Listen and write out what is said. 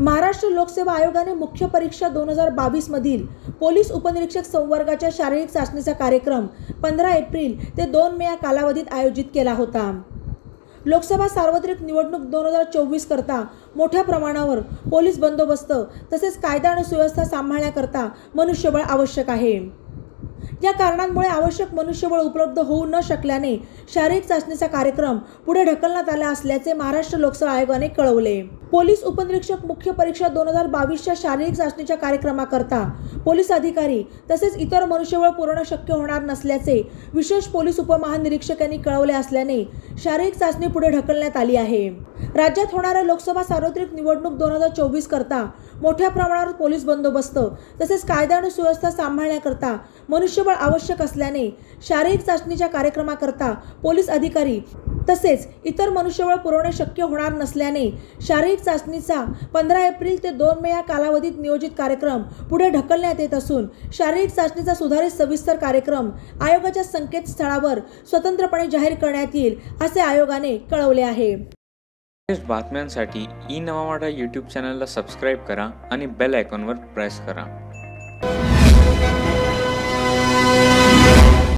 महाराष्ट्र लोकसेवा आयोगाने मुख्य परीक्षा 2022 मधील पोलीस उपनिरीक्षक संवर्गाच्या शारीरिक चाचणीचा कार्यक्रम 15 एप्रिल ते 2 मे या कालावधीत आयोजित केला होता। लोकसभा सार्वत्रिक निवडणूक 2024 करता मोठ्या प्रमाणावर पोलीस बंदोबस्त तसेच कायदा आणि सुव्यवस्था सांभाळण्याकरता मनुष्यबळ आवश्यक आहे। या कारणांमुळे आवश्यक मनुष्यबळ उपलब्ध होऊ न शकल्याने शारीरिक चाचणीचा कार्यक्रम पुढे ढकलण्यात आला असल्याचे महाराष्ट्र लोकसेवा आयोगाने कळवले। पोलीस उपनिरीक्षक मुख्य परीक्षा 2022च्या शारीरिक चाचणीच्या कार्यक्रमाकरता पोलीस अधिकारी तसेच इतर मनुष्यबळ पुरवणे शक्य होणार नसल्याचे विशेष पोलीस उपमहानिरीक्षक यांनी कळवले असल्याने शारीरिक चाचणी पुढे ढकलण्यात आली आहे। राज्यात होणाऱ्या लोकसभा सार्वत्रिक निवडणूक 2024 करता मोठ्या प्रमाणावर पोलीस बंदोबस्त तसेच कायदा आणि सुव्यवस्था सांभाळण्याकरता मनुष्यबळ आवश्यक असल्याने शारीरिक चाचणीच्या कार्यक्रमाकरता पोलीस अधिकारी तसेच इतर मनुष्यबळ पुरवणे शक्य होणार नसल्याने शारीरिक चाचणीचा 15 एप्रिल ते 2 मे या कालावधीत नियोजित कार्यक्रम पुढे ढकलण्यात येत असून शारीरिक चाचणीचा सुधारित सविस्तर कार्यक्रम आयोगाच्या संकेतस्थळावर स्वतंत्रपणे जाहीर करण्यात येईल असे आयोगाने कळवले आहे। बातम्यांसाठी ई नवा मराठा यूट्यूब चॅनलला सबस्क्राईब करा आणि बेल आयकॉनवर प्रेस करा।